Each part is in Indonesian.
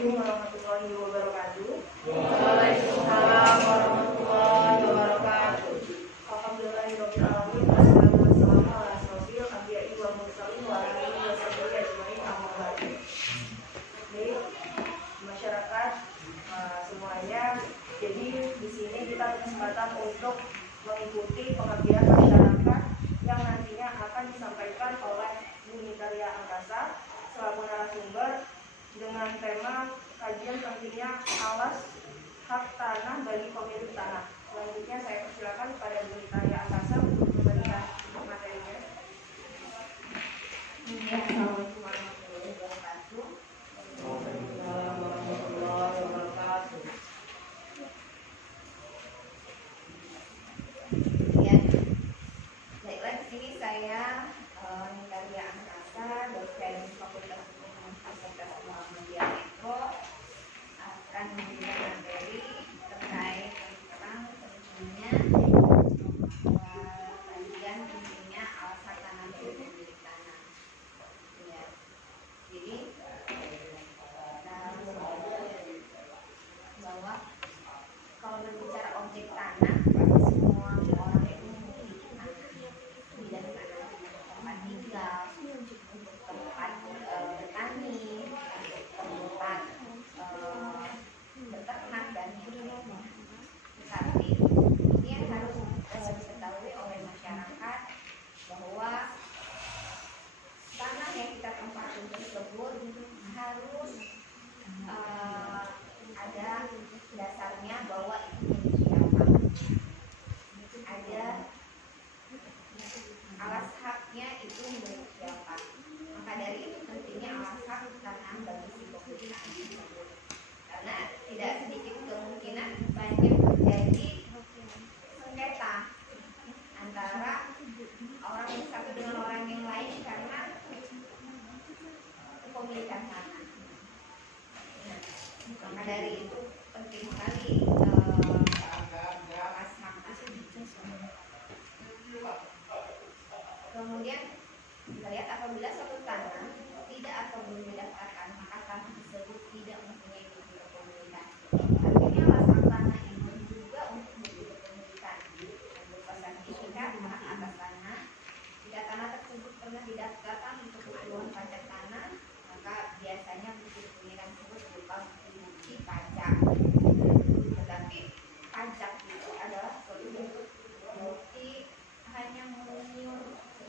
warahmatullahi wabarakatuh. Waalaikumsalam warahmatullahi wabarakatuh. Alhamdulillahirabbil alamin. Wassalatu wassalamu ala asrofil anbiya'i wal mursalin wa ala alihi washabihi ajmain amma ba'du. Baik, masyarakat semuanya. Jadi di sini kita berkesempatan untuk mengikuti pengabdian masyarakat yang nantinya akan disampaikan oleh Unikarya Angkasa selaku narasumber dengan tema kajian pentingnya alas hak tanah bagi pemilik tanah. Selanjutnya saya persilakan kepada Unikarya Angkasa untuk memberikan materinya. Assalamualaikum warahmatullahi wabarakatuh. Waalaikumsalam warahmatullahi wabarakatuh. Ya, baiklah, di sini saya Unikarya Angkasa, dosen Fakultas Hukum Universitas Muhammadiyah Metro, akan memberikan materi terkait tentang pentingnya kajian pentingnya alas hak tanah bagi pemilik tanah. Ya, jadi bahwa kalau berbicara objek tanah, pasti semua orang itu memiliki tanah, bidang tanah, tempat tinggal, tempat bertani, tempat beternak dan sebagainya. Tetapi ini yang harus diketahui oleh masyarakat bahwa tanah yang kita tempatin tersebut harus ada dasarnya bahwa itu milik siapa. Ada alas haknya itu milik siapa. Maka dari itu pentingnya alas hak tanah bagi si pemilik tersebut. Karena tidak sedikit kemungkinan banyak terjadi sengketa antara orang yang satu dengan orang yang lain karena kepemilikan tanah. Maka dari itu penting sekali alas hak. Kemudian kita lihat apabila suatu tanah tidak atau belum didaftarkan, maka tanah tersebut tidak mempunyai bukti kepemilikan. Artinya alas hak tanah itu juga untuk bukti kepemilikan dan berupa sertifikat hak atas tanah. Jika tanah tersebut pernah didaftarkan untuk keperluan pajak tanah, maka biasanya bukti kepemilikan tersebut berupa bukti pajak. Tetapi pajak itu adalah suatu bentuk bukti hanya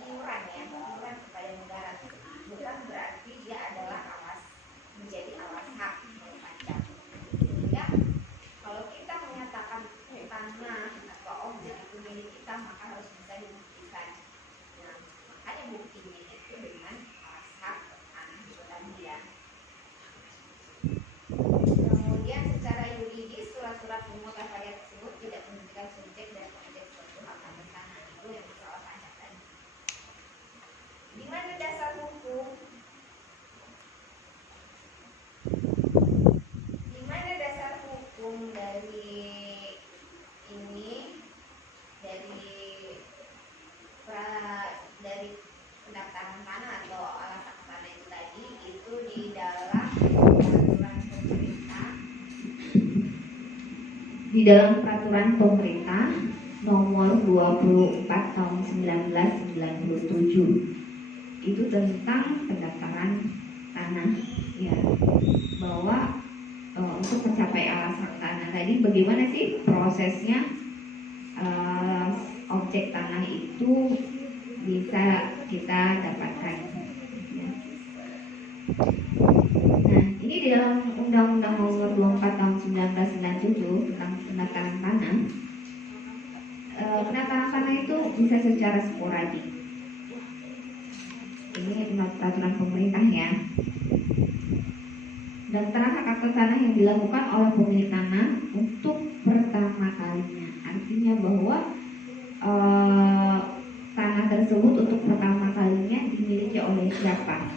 iuran ya, iuran kepada negara, bukan berarti dia adalah menjadi alas hak pajak. Sehingga kalau kita menyatakan tanah atau objek itu milik kita, maka harus bisa dibuktikan. Nah, makanya buktinya itu dengan alas hak tanah itu tadi ya. Kemudian secara yuridis surat-surat pemutakhiran tersebut tidak menunjukkan subjek dan objek suatu hak atas tanah. Itu yang soal pajak tadi. Di mana dasar hukum? Di mana dasar hukum dari ini? Dari pendaftaran tanah atau alas hak tanah itu tadi, itu di dalam peraturan pemerintah nomor 24 tahun 1997. Itu tentang pendaftaran tanah ya, bahwa untuk mencapai alas hak tanah tadi bagaimana sih prosesnya objek tanah itu bisa kita dapatkan ya. Nah, ini di dalam Undang-Undang Nomor 24 Tahun 1997 tentang pendaftaran tanah. Pendaftaran tanah itu bisa secara sporadik. Ini peraturan pemerintah ya. Pendaftaran hak atas tanah yang dilakukan oleh pemilik tanah untuk pertama kalinya. Artinya bahwa tanah tersebut untuk pertama kalinya dimiliki oleh siapa?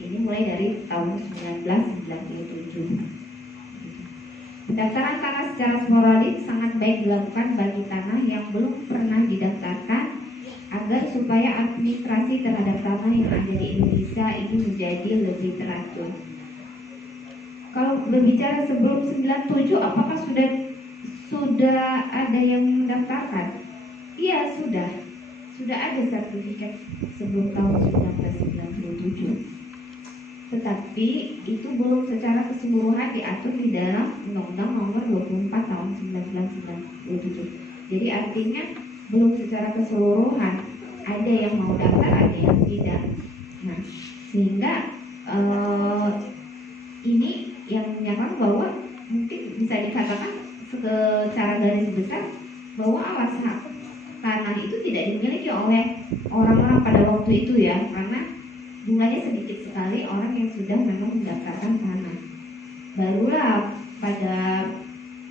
Ini mulai dari tahun 1997. Pendaftaran tanah secara sporadik sangat baik dilakukan bagi tanah yang belum pernah didaftarkan agar supaya administrasi terhadap tanah yang ada di Indonesia ini menjadi lebih teratur. Kalau berbicara sebelum 97, apakah sudah ada yang mendaftarkan? Iya, sudah ada sertifikat sebelum tahun 1997. Tetapi itu belum secara keseluruhan diatur di dalam Undang-Undang Nomor 24 tahun 1997. Jadi artinya belum secara keseluruhan, ada yang mau daftar, ada yang tidak. Nah, sehingga ini yang menyatakan bahwa mungkin bisa dikatakan secara garis besar bahwa awas hak tanah itu tidak dimiliki oleh orang-orang pada waktu itu ya, karena jumlahnya sedikit sekali orang yang sudah memang mendaftarkan tanah. Barulah pada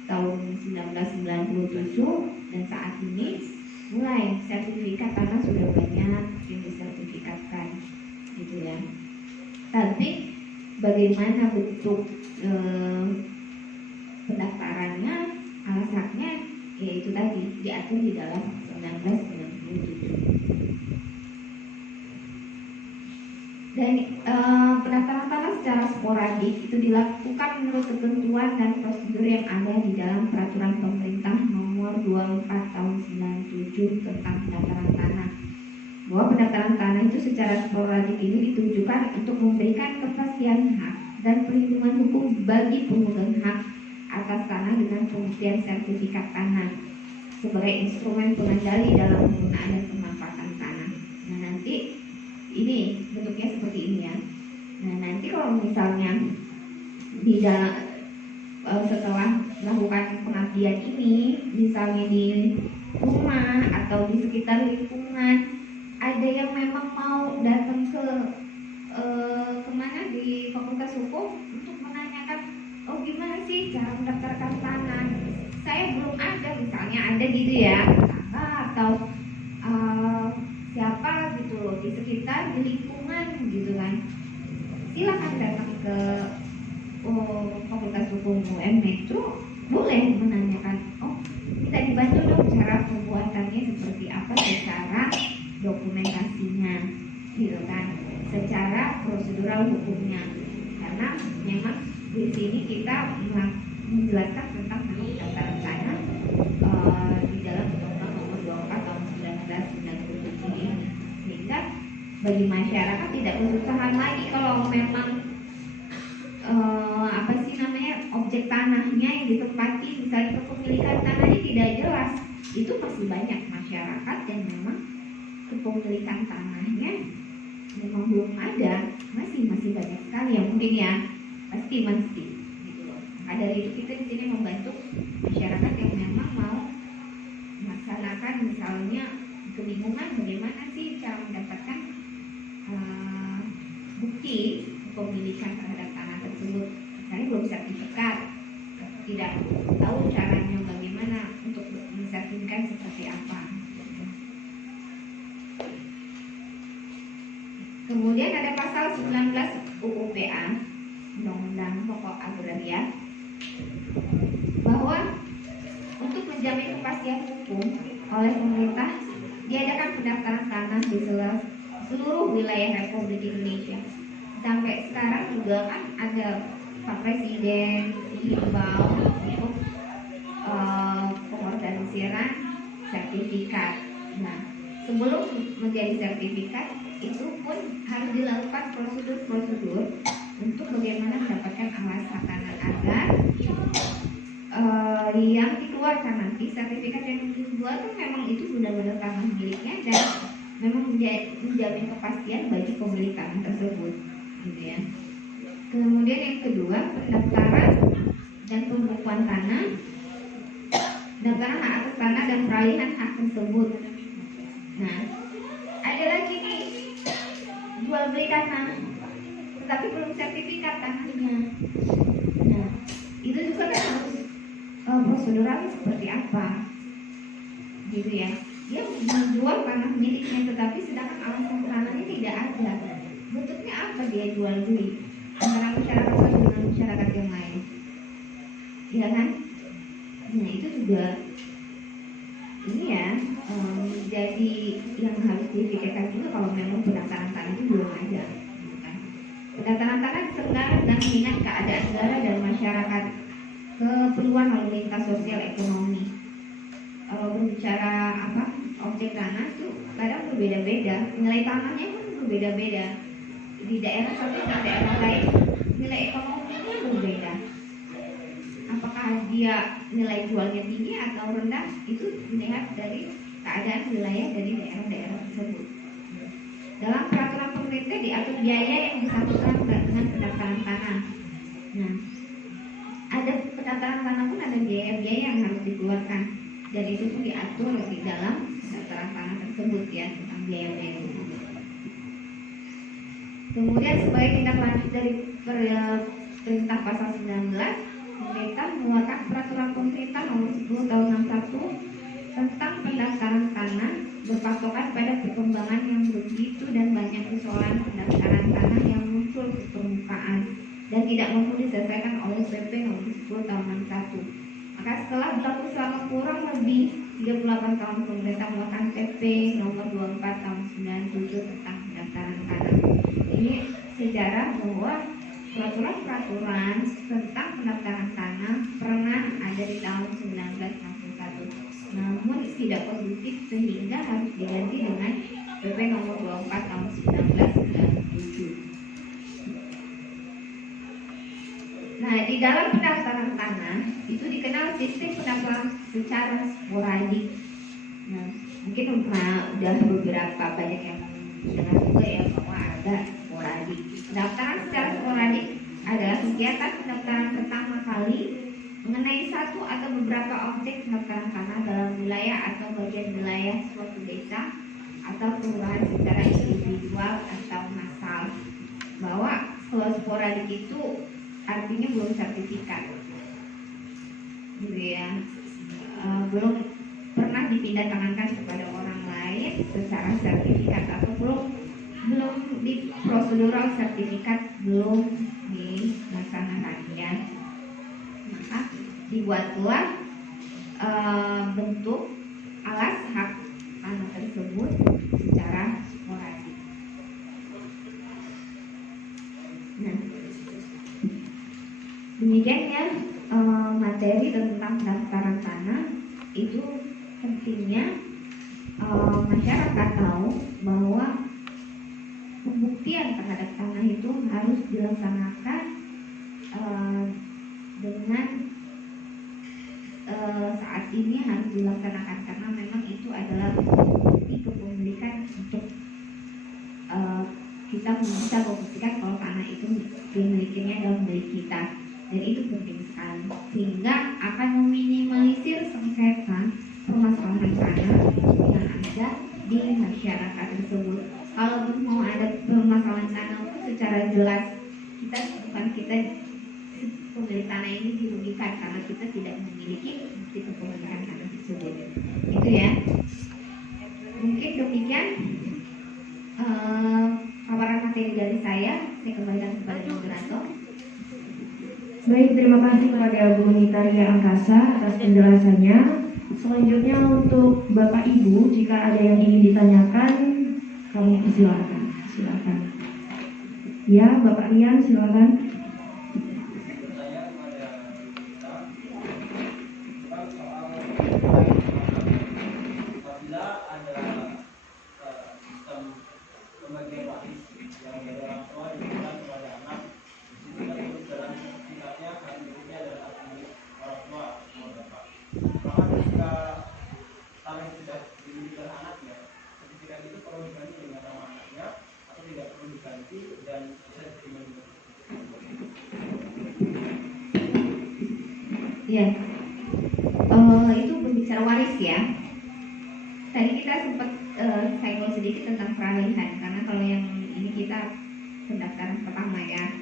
tahun 1997 dan saat ini mulai sertifikat tanah sudah banyak yang disertifikatkan, gitu ya. Tapi bagaimana bentuk pendaftarannya, alas haknya, yaitu tadi diatur di dalam 1997. Dan pendaftaran tanah secara sporadik itu dilakukan menurut ketentuan dan prosedur yang ada di dalam Peraturan Pemerintah Nomor 24 Tahun 97 tentang pendaftaran tanah. Bahwa pendaftaran tanah itu secara sporadik ini ditujukan untuk memberikan kepastian hak dan perlindungan hukum bagi pemegang hak atas tanah dengan pembuktian sertifikat tanah sebagai instrumen pengendali dalam penggunaan dan pemanfaatan tanah. Nah, nanti ini bentuknya seperti ini ya. Nah, nanti kalau misalnya di dalam setelah melakukan pengabdian ini, misalnya di rumah atau di sekitar lingkungan, ada yang memang mau datang ke kemana di Fakultas Hukum untuk menanyakan, oh gimana sih cara mendaftarkan tanah? Saya belum ada, misalnya ada gitu ya, atau siapa gitu loh di sekitar, di lingkungan gitu kan, silakan datang ke Fakultas Hukum UM Metro, boleh menanyakan, oh kita dibantu dong cara pembuatannya seperti apa, secara dokumentasinya gitu kan, secara prosedural hukumnya, karena memang di sini kita menjelaskan tentang pendaftaran tanah di dalam Undang-Undang Nomor 24 Tahun 1997 ini, sehingga bagi masyarakat tidak kesusahan lagi kalau memang objek tanahnya yang ditempati, misalnya kepemilikan tanahnya tidak jelas, itu masih banyak masyarakat yang memang kepemilikan tanahnya memang belum ada, masih banyak sekali yang mungkin ya, pasti gitu loh. Maka dari itu kita di sini membantu masyarakat yang memang mau melaksanakan, misalnya kebingungan bagaimana sih cara mendapatkan bukti kepemilikan terhadap tanah tersebut, misalnya belum sertifikat, tidak tahu caranya bagaimana untuk mensertifikatkan seperti apa. Kemudian ada pasal 19 UU PA, Undang-Undang Pokok Agraria, bahwa untuk menjamin kepastian hukum oleh pemerintah diadakan pendaftaran tanah di seluruh wilayah Republik Indonesia. Sampai sekarang juga kan ada Pak Presiden himbau untuk pengorganisiran sertifikat. Nah, sebelum menjadi sertifikat itu pun harus dilakukan prosedur-prosedur untuk bagaimana mendapatkan alas hak tanah agar yang dikeluarkan nanti sertifikat yang dikeluarkan memang itu benar-benar tanah miliknya dan memang menjamin kepastian bagi pemilik tanah tersebut, gitu ya. Kemudian yang kedua, pendaftaran dan pembukuan tanah, pendaftaran hak atas tanah dan peralihan hak tersebut. Nah, ada lagi nih jual beli tanah, tetapi belum sertifikat tanahnya. Nah, itu juga kan harus proseduralnya seperti apa, gitu ya. Dia menjual tanah miliknya, tetapi sedangkan alasan tanahnya tidak ada. Bentuknya apa dia jual beli antara masyarakat satu dengan masyarakat yang lain, ya kan? Nah, itu juga ini ya, jadi yang harus dipikirkan juga kalau memang pendaftaran tanah itu belum ada, gitu kan? Pendaftaran tanah diselenggarakan dengan mengingat keadaan negara dan pemerintah sosial ekonomi. Kalau berbicara objek tanah itu kadang berbeda-beda, nilai tanahnya pun berbeda-beda. Di daerah satu dan daerah lain nilai ekonominya berbeda. Apakah dia nilai jualnya tinggi atau rendah itu dilihat dari keadaan wilayah dari daerah-daerah tersebut. Dalam peraturan pemerintah diatur biaya yang bersangkutan dengan pendaftaran tanah. Nah, ada pendaftaran tanah pun ada biaya-biaya yang harus dikeluarkan, dan itu pun diatur di dalam pendaftaran tanah tersebut ya, tentang biaya-biaya tersebut. Kemudian sebagai tindak lanjut dari perintah pasal 19, pemerintah mengeluarkan peraturan pemerintah nomor 10 tahun 61 tentang pendaftaran tanah, berpatokan pada perkembangan yang begitu dan banyak persoalan pendaftaran tanah yang muncul ke permukaan dan tidak mampu diselesaikan oleh PP nomor 10 tahun 61. Maka setelah berlaku selama kurang lebih 38 tahun, pemerintah melakukan PP nomor 24 tahun 97 tentang pendaftaran tanah. Ini sejarah bahwa peraturan-peraturan tentang pendaftaran tanah pernah ada di tahun 1961, namun tidak kondusif sehingga harus diganti dengan PP nomor 24 tahun 1997. Nah, di dalam pendaftaran tanah itu dikenal sistem pendaftaran secara sporadik. Nah, mungkin udah beberapa banyak yang dengar juga ya bahwa ada sporadik. Pendaftaran secara sporadik adalah kegiatan pendaftaran pertama kali mengenai satu atau beberapa objek pendaftaran tanah dalam wilayah atau bagian wilayah suatu desa atau kelurahan secara individual atau massal. Bahwa kalau sporadik itu artinya belum sertifikat, gitu ya, belum pernah dipindah tangankan kepada orang lain secara sertifikat, atau belum di prosedural sertifikat belum dilaksanakan ya. Maka dibuatlah bentuk alas hak tanah tersebut secara sporadik. Nah, demikian ya materi tentang pendaftaran tanah. Itu pentingnya masyarakat tahu bahwa pembuktian terhadap tanah itu harus dilaksanakan dengan saat ini harus dilaksanakan, karena memang itu adalah bukti kepemilikan untuk kita bisa membuktikan kalau tanah itu dimilikinya adalah milik kita. Dan itu penting sekali sehingga akan meminimalisir sengketa permasalahan tanah yang ada di masyarakat tersebut. Kalau mau ada permasalahan tanah pun secara jelas kita pemilik tanah ini dirugikan karena kita tidak memiliki bukti kepemilikan tanah tersebut. Itu ya. Mungkin demikian paparan materi dari saya kembalikan kepada moderator. Baik, terima kasih kepada Bu Nitaria Angkasa atas penjelasannya. Selanjutnya untuk Bapak Ibu, jika ada yang ingin ditanyakan, kami persilakan. Silakan. Ya, Bapak Rian, silakan. Ya, itu berbicara waris ya. Tadi kita sempat senggol sedikit tentang peralihan, karena kalau yang ini kita pendaftaran pertama ya.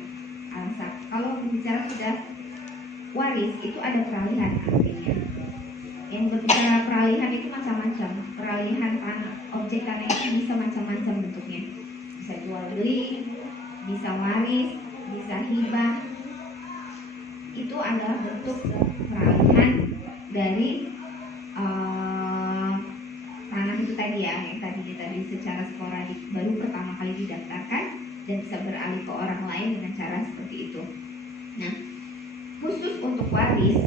Kalau berbicara sudah waris itu ada peralihan artinya. Yang berbicara peralihan itu macam-macam. Peralihan tanah, objek tanah itu bisa macam-macam bentuknya. Bisa jual beli, bisa waris, bisa hibah. Itu adalah bentuk peralihan dari tanah itu tadi ya, yang tadi secara sporadik baru pertama kali didaftarkan dan bisa beralih ke orang lain dengan cara seperti itu. Nah, khusus untuk waris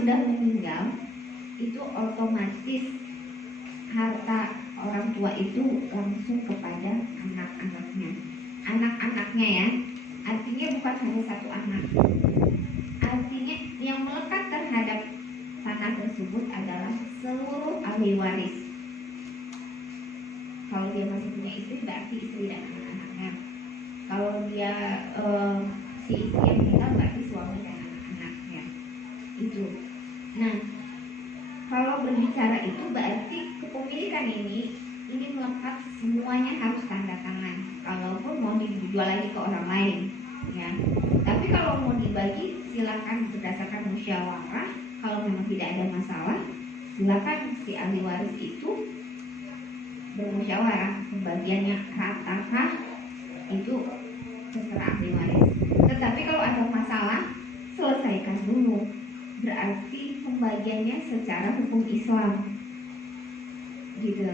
sudah meninggal, itu otomatis harta orang tua itu langsung kepada anak-anaknya. Anak-anaknya ya, artinya bukan hanya satu anak. Artinya yang melekat terhadap tanah tersebut adalah seluruh ahli waris. Kalau dia masih punya istri, berarti istri dan anak-anaknya. Kalau dia si istri yang meninggal, berarti suami dan anak-anaknya. Itu. Nah, kalau berbicara itu berarti kepemilikan ini melekat semuanya harus tanda tangan. Kalaupun mau dijual lagi ke orang lain, ya. Tapi kalau mau dibagi, silakan berdasarkan musyawarah. Kalau memang tidak ada masalah, silakan si ahli waris itu bermusyawarah. Pembagiannya ratakah itu terserah ahli waris. Tetapi kalau ada masalah, selesaikan dulu. Berarti pembagiannya secara hukum Islam, gitu.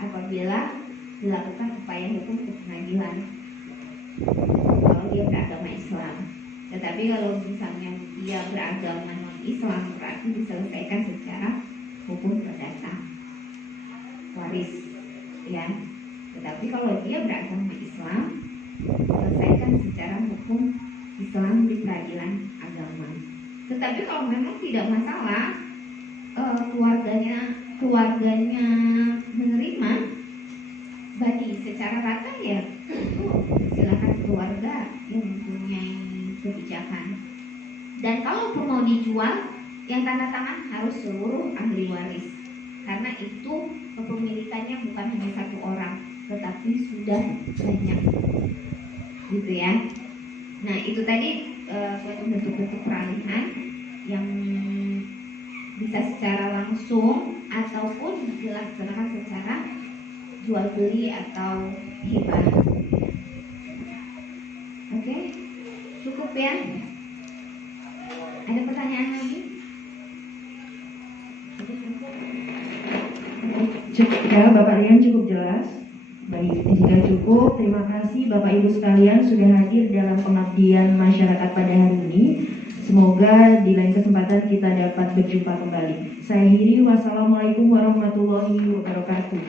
Apabila dilakukan upaya hukum ke pengadilan, kalau dia beragama Islam. Tetapi kalau misalnya dia beragama non-Islam, berarti diselesaikan secara hukum perdata waris, ya. Tetapi kalau dia beragama Islam, selesaikan secara hukum Islam di peradilan agama. Tetapi kalau memang tidak masalah, keluarganya menerima bagi secara rata, ya itu silakan keluarga yang mempunyai kebijakan. Dan kalau mau dijual, yang tanda tangan harus seluruh ahli waris, karena itu kepemilikannya bukan hanya satu orang, tetapi sudah banyak, gitu ya. Nah, itu tadi suatu bentuk-bentuk peralihan yang bisa secara langsung ataupun dilaksanakan secara jual beli atau hibah. Oke, cukup ya. Ada pertanyaan lagi? Cukup ya, Bapak Rian, cukup jelas. Baik, jika cukup, terima kasih Bapak Ibu sekalian sudah hadir dalam pengabdian masyarakat pada hari ini. Semoga di lain kesempatan kita dapat berjumpa kembali. Saya akhiri, wassalamualaikum warahmatullahi wabarakatuh.